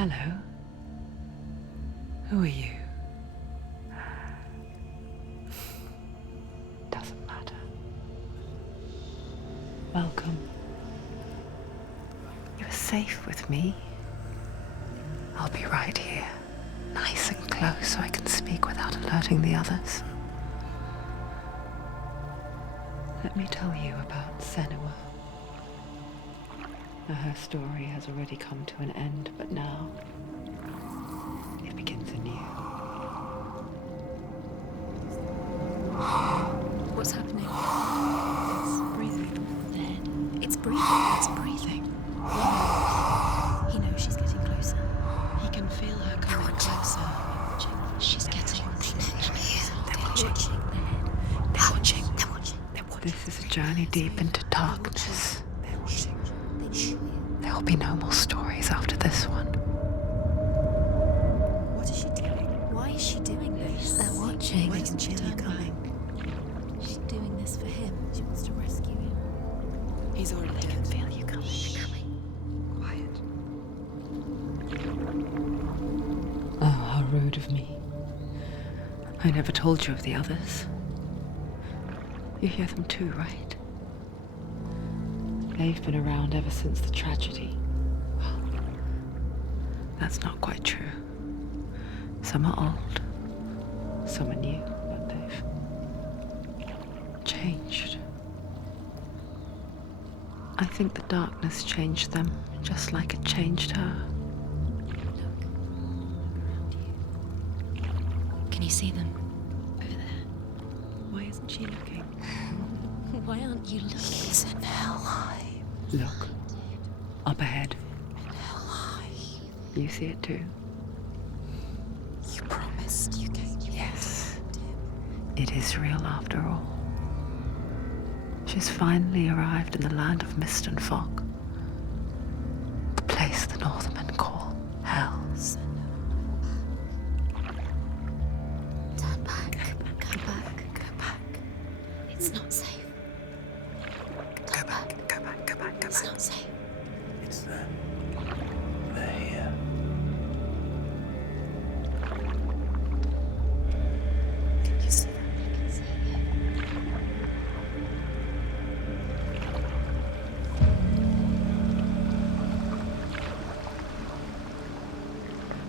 Hello. Who are you? Doesn't matter. Welcome. You are safe with me. I'll be right here, nice and close so I can speak without alerting the others. Let me tell you about Senua. Her story has already come to an end, but now it begins anew. What's happening? It's breathing. Then it's breathing. It's breathing. He knows she's getting closer. He can feel her coming closer. She's getting closer. They're watching. This is a journey deep into darkness. There will be no more stories after this one. What is she doing? Why is she doing this? They're watching. Why isn't she coming? She's doing this for him. She wants to rescue him. He's already dead. I can feel you coming. Quiet. Oh, how rude of me. I never told you of the others. You hear them too, right? They've been around ever since the tragedy. Well, that's not quite true. Some are old, some are new, but they've changed. I think the darkness changed them, just like it changed her. Can you see them? Over there. Why isn't she looking? Why aren't you looking? He's in hell high. Look, up ahead. In hell high. You see it too? You promised you gave you. Yes. It is real after all. She's finally arrived in the land of mist and fog. The place the Northmen call hell. Turn back. Go back. Go back. It's not safe. Go back. It's not safe. It's them. They're here. Can you see them? I can see you.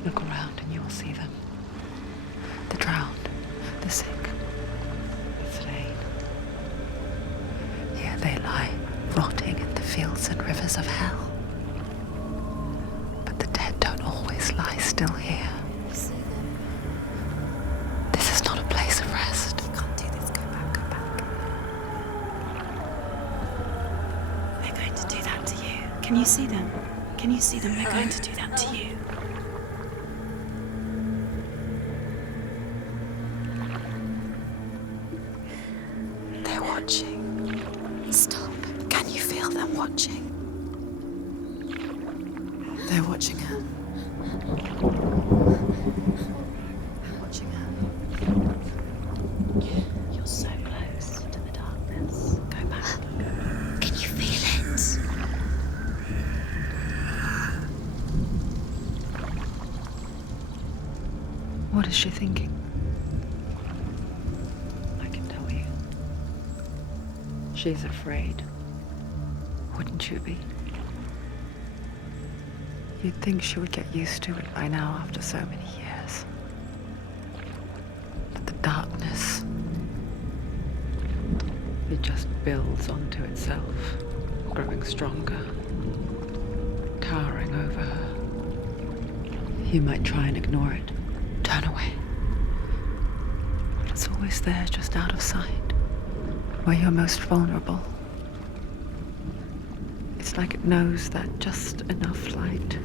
Look around and you'll see them. The drowned, the sick, the slain. Here they lie, rotting in the fields and rivers of hell. But the dead don't always lie still here. You see them. This is not a place of rest. You can't do this. Go back. They're going to do that to you. Can you see them? Can you see them? They're going to do that to you. They're watching. Stop. Can you feel them watching? They're watching her. They're watching her. You're so close to the darkness. Go back. Can you feel it? What is she thinking? I can tell you. She's afraid. Wouldn't you be? You'd think she would get used to it by now after so many years. But the darkness, it just builds onto itself, growing stronger, towering over her. You might try and ignore it, turn away. But it's always there, just out of sight, where you're most vulnerable. It's like it knows that just enough light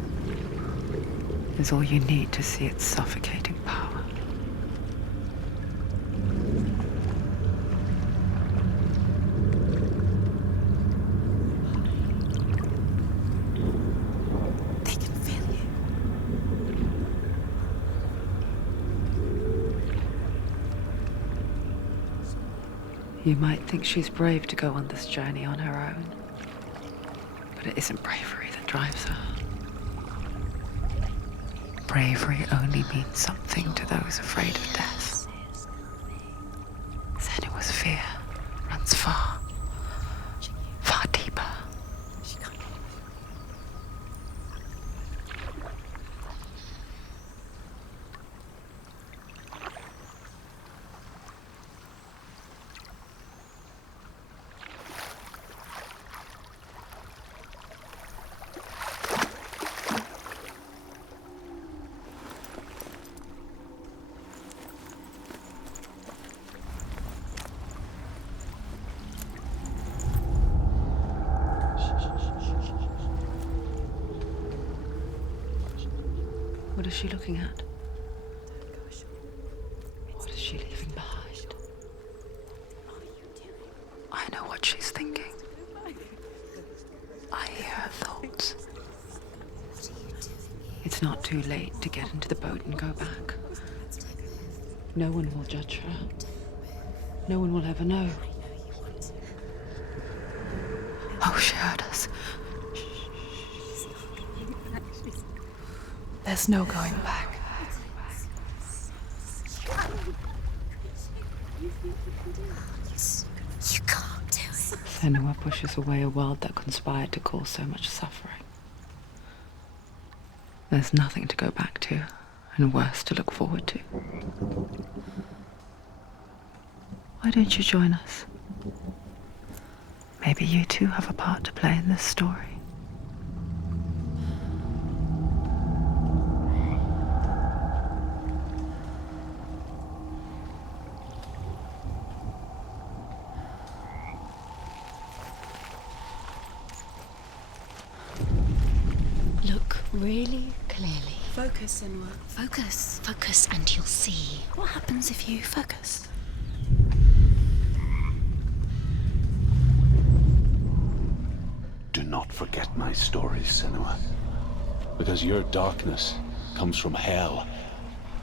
is all you need to see its suffocating power. They can feel you. You might think she's brave to go on this journey on her own, but it isn't bravery that drives her. bravery only means something to those afraid of death. Senua's fear runs far, far deeper. What is she looking at? What is she leaving behind? I know what she's thinking. I hear her thoughts. It's not too late to get into the boat and go back. No one will judge her. No one will ever know. Oh, she heard us. There's no going back. You can't do it. Senua pushes away a world that conspired to cause so much suffering. There's nothing to go back to, and worse to look forward to. Why don't you join us? Maybe you too have a part to play in this story. Look really clearly. Focus, Senua. Focus, and you'll see. What happens if you focus? Do not forget my stories, Senua. Because your darkness comes from hell,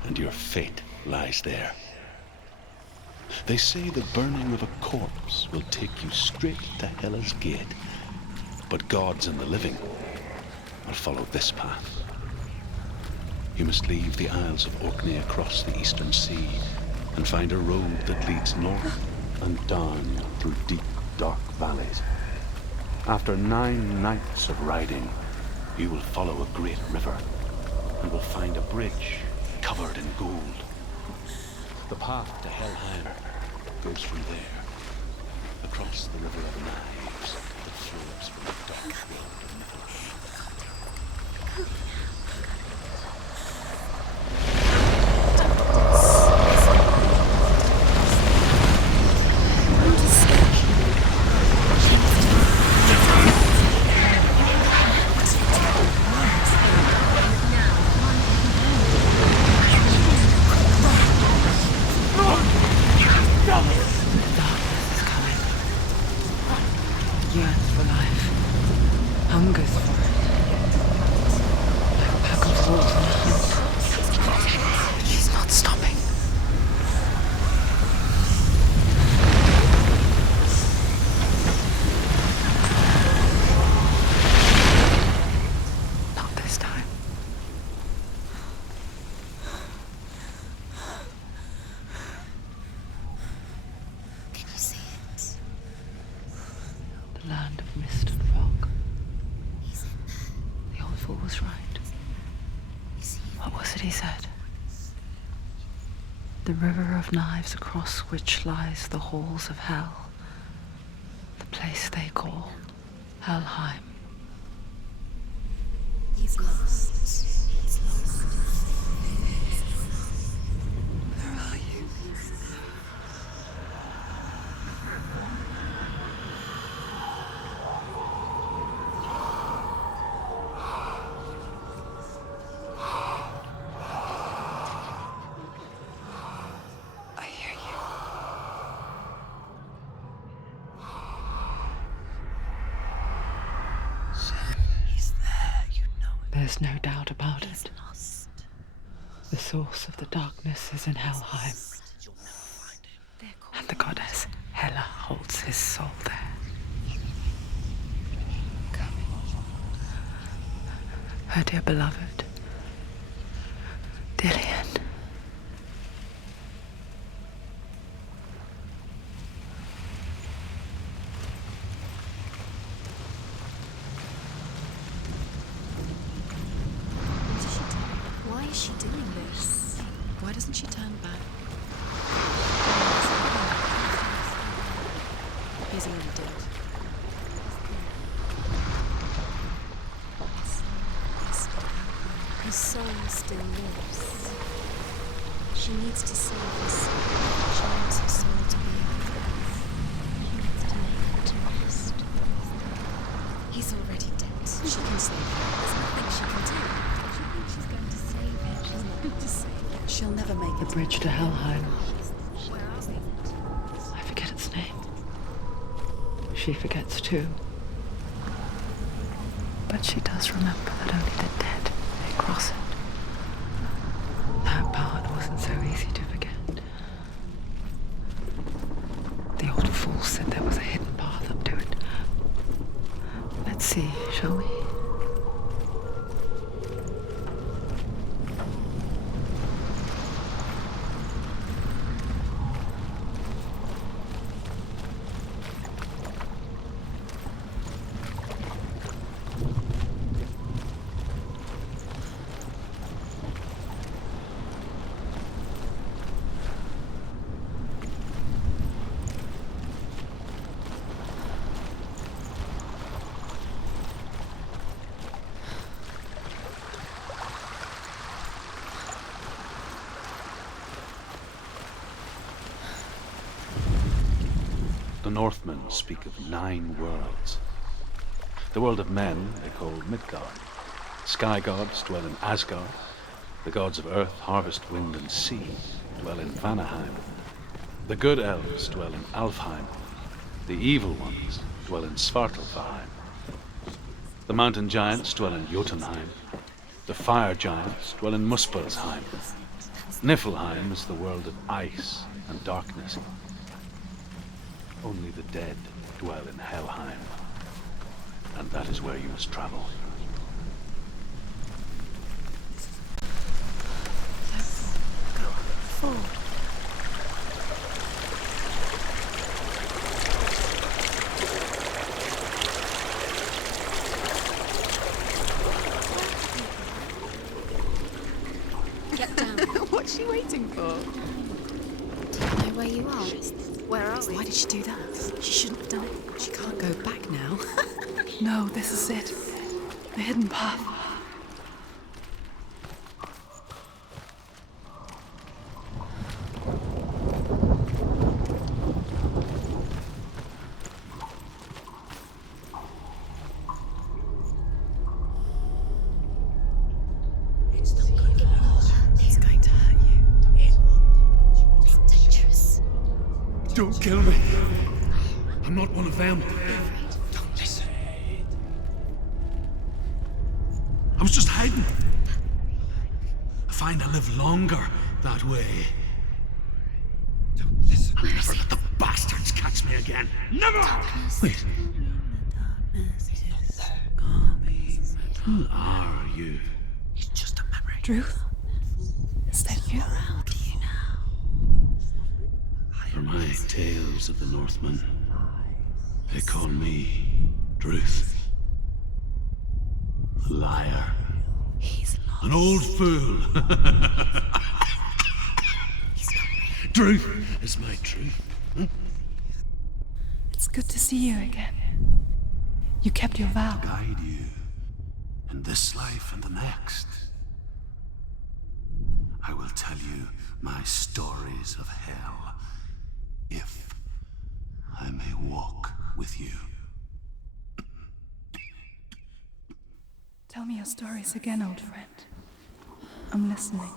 and your fate lies there. They say the burning of a corpse will take you straight to Hela's gate, but gods and the living will follow this path. You must leave the Isles of Orkney across the eastern sea and find a road that leads north and down through deep, dark valleys. After 9 nights of riding, you will follow a great river and will find a bridge covered in gold. The path to Helheim goes from there, across the river of knives that flows from the dark world of mythology. Yearns for life, hungers for it. Like a pack of wolves in a hunt. She's not stopping. Not this time. Can you see it? The land of mist and fog. The old fool was right. What was it he said? The river of knives across which lies the halls of hell. The place they call Helheim. He's lost. He's lost. Where are you? I hear you. He's there, you know it. There's no doubt about He's it. lost. The source of the darkness is in Helheim, and the goddess Hela holds his soul there. Her dear beloved, Why doesn't she turn back? He's already dead. His soul still lives. She needs to save his soul. She wants his soul to be alive. He needs to make it to rest. He's already dead. She can save him. There's nothing she can do. She thinks she's going to save him. She's not going to save him. She'll never make The it. bridge to Helheim. Where are we? I forget its name. She forgets too. But she does remember that only the dead may cross it. That part wasn't so easy to forget. The old fool said there was a hidden path up to it. Let's see, shall we? The Northmen speak of 9 worlds. The world of men they call Midgard. Sky gods dwell in Asgard. The gods of earth, harvest, wind, and sea dwell in Vanaheim. The good elves dwell in Alfheim. The evil ones dwell in Svartalfheim. The mountain giants dwell in Jotunheim. The fire giants dwell in Muspelheim. Niflheim is the world of ice and darkness. Only the dead dwell in Helheim, and that is where you must travel. Forward. Get down. What's she waiting for? Do you know where you are? Where are we? Why did she do that? She shouldn't have done it. She can't go back now. No, this is it. The hidden path. It's going to hurt you. It's dangerous. Don't kill me. I'm not one of them. Don't listen. I was just hiding. I find I live longer that way. Don't listen. I'll never let the bastards catch me again. Never! Wait, who are you? It's just a memory. Druth? Is that you? For my tales of the Northmen, they call me Druth. A liar. He's lost. An old fool. Truth is my truth. It's good to see you again. You kept your vow. Guide you in this life and the next. I will tell you my stories of hell, if I may walk with you. Tell me your stories again, old friend. I'm listening.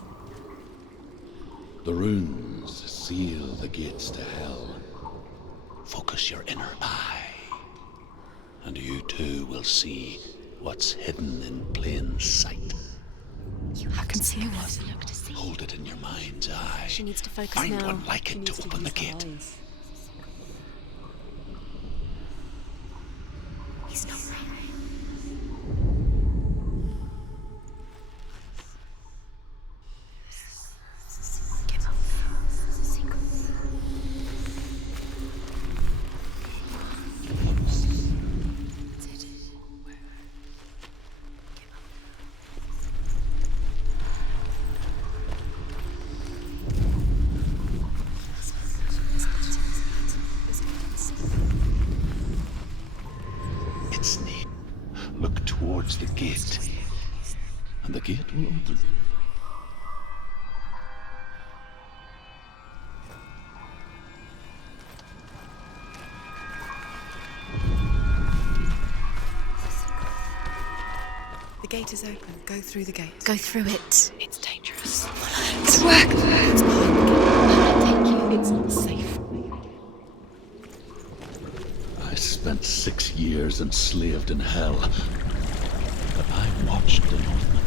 The runes seal the gates to hell. Focus your inner eye, and you too will see what's hidden in plain sight. I can see Take a what. closer look to see. Hold it in your mind's eye. She needs to focus Find now. one like it to open the gate. He's not right. Give up. Secret. look towards the gate, and the gate will open. The gate is open. Go through the gate. Go through it. It's dangerous. It's work. It's behind the gate. I take you. It's not safe. I spent 6 years enslaved in hell, but I watched the Northmen,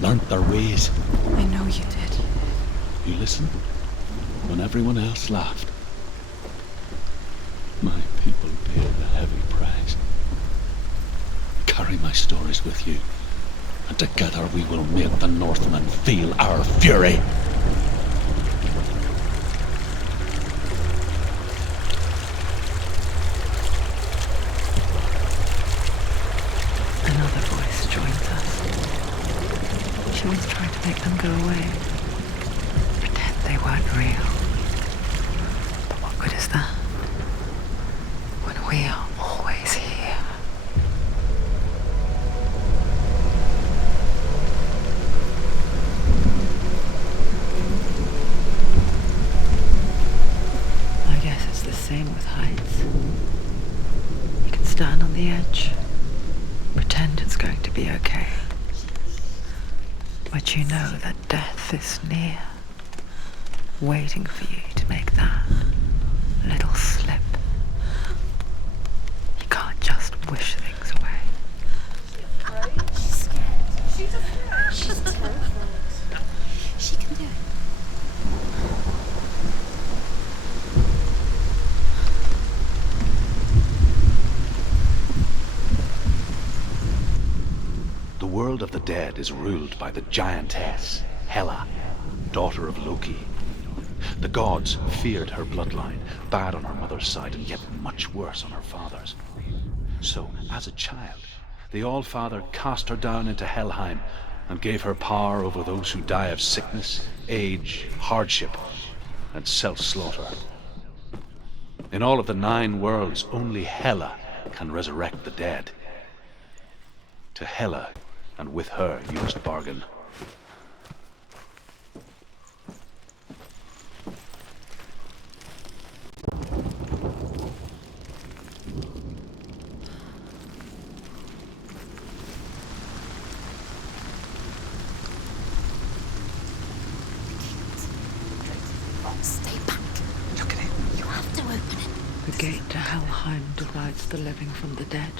learnt their ways. I know you did. You listened when everyone else laughed. My people paid the heavy price. Carry my stories with you, and together we will make the Northmen feel our fury. Another voice joins us. She was trying to make them go away. Pretend they weren't real. But what good is that? When we are always here. I guess it's the same with heights. You can stand on the edge, pretend it's going to be okay. But you know that death is near, waiting for you to make that little slip. You can't just wish things away. She's terrified. She can do it. The world of the dead is ruled by the giantess, Hela, daughter of Loki. The gods feared her bloodline, bad on her mother's side and yet much worse on her father's. So, as a child, the All-Father cast her down into Helheim and gave her power over those who die of sickness, age, hardship, and self-slaughter. In all of the 9 worlds, only Hela can resurrect the dead. To Hela, and with her you must bargain. Stay back. Look at it. You have to open it. The gate to Helheim divides the living from the dead.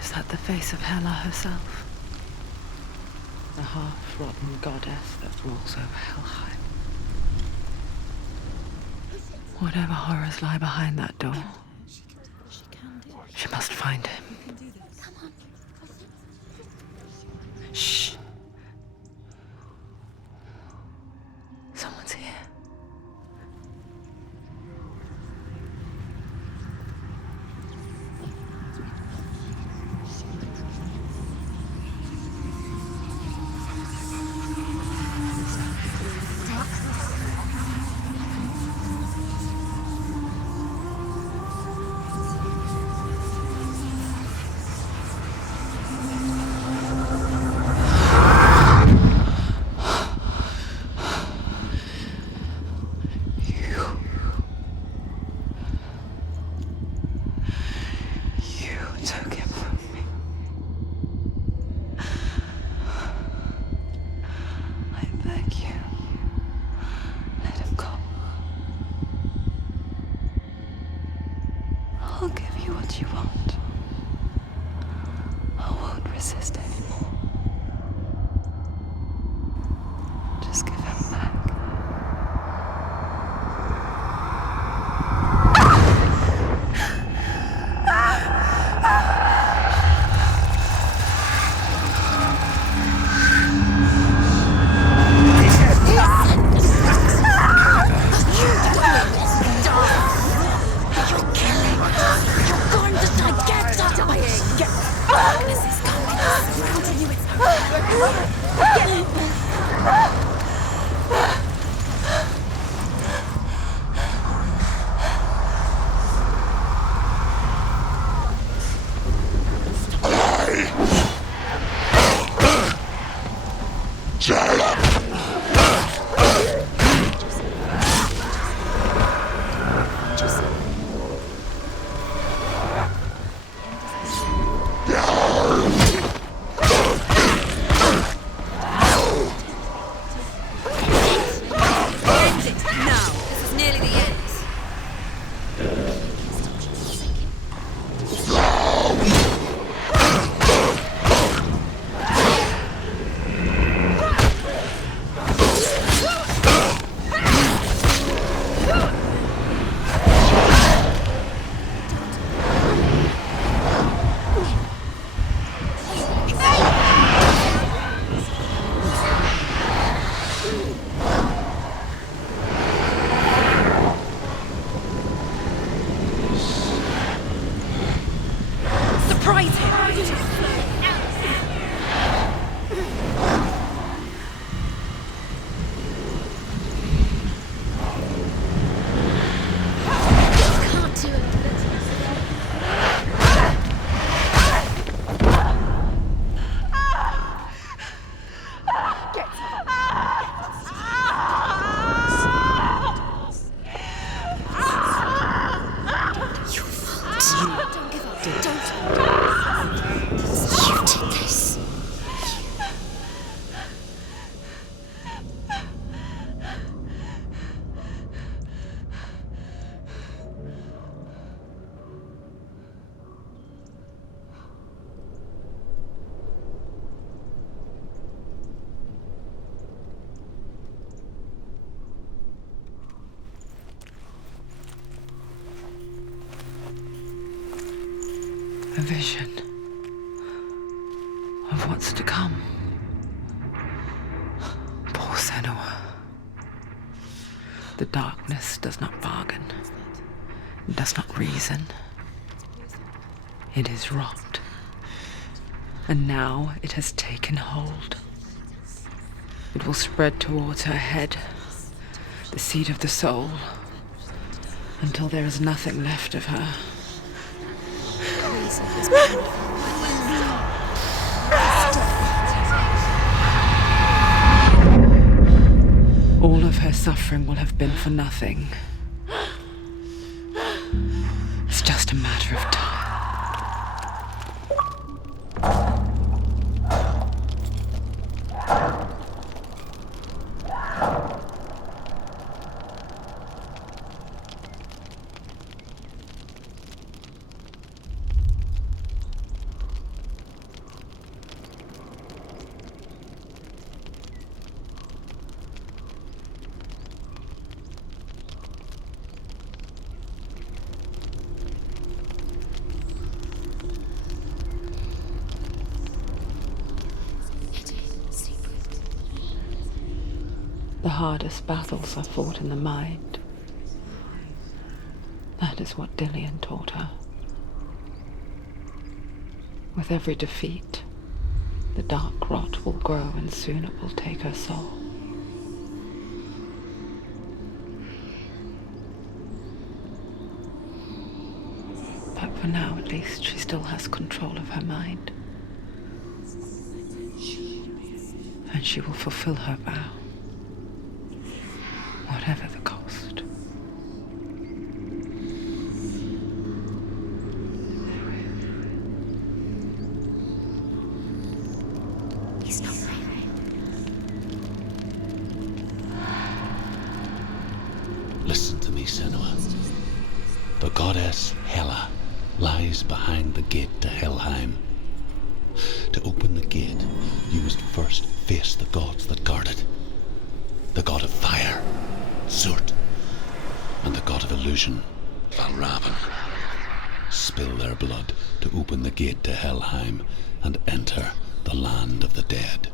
Is that the face of Hela herself? The half-rotten goddess that rules over Helheim. Whatever horrors lie behind that door, she must find him. Shh. Someone's here. I'll give you what you want. I won't resist anymore. Just give him back. A vision of what's to come. Poor Senua. The darkness does not bargain, does not reason. It is wrought, and now it has taken hold. It will spread towards her head, the seat of the soul, until there is nothing left of her. All of her suffering will have been for nothing. It's just a matter of time. The hardest battles are fought in the mind. That is what Dillian taught her. With every defeat, the dark rot will grow and soon it will take her soul. But for now, at least, she still has control of her mind. And she will fulfill her vow. Whatever the cost. He's not there. Listen to me, Senua. The goddess Hela lies behind the gate to Helheim. To open the gate, you must first face the gods that guard it. The god of fire, Surt, and the god of illusion, Valravan. Spill their blood to open the gate to Helheim and enter the land of the dead.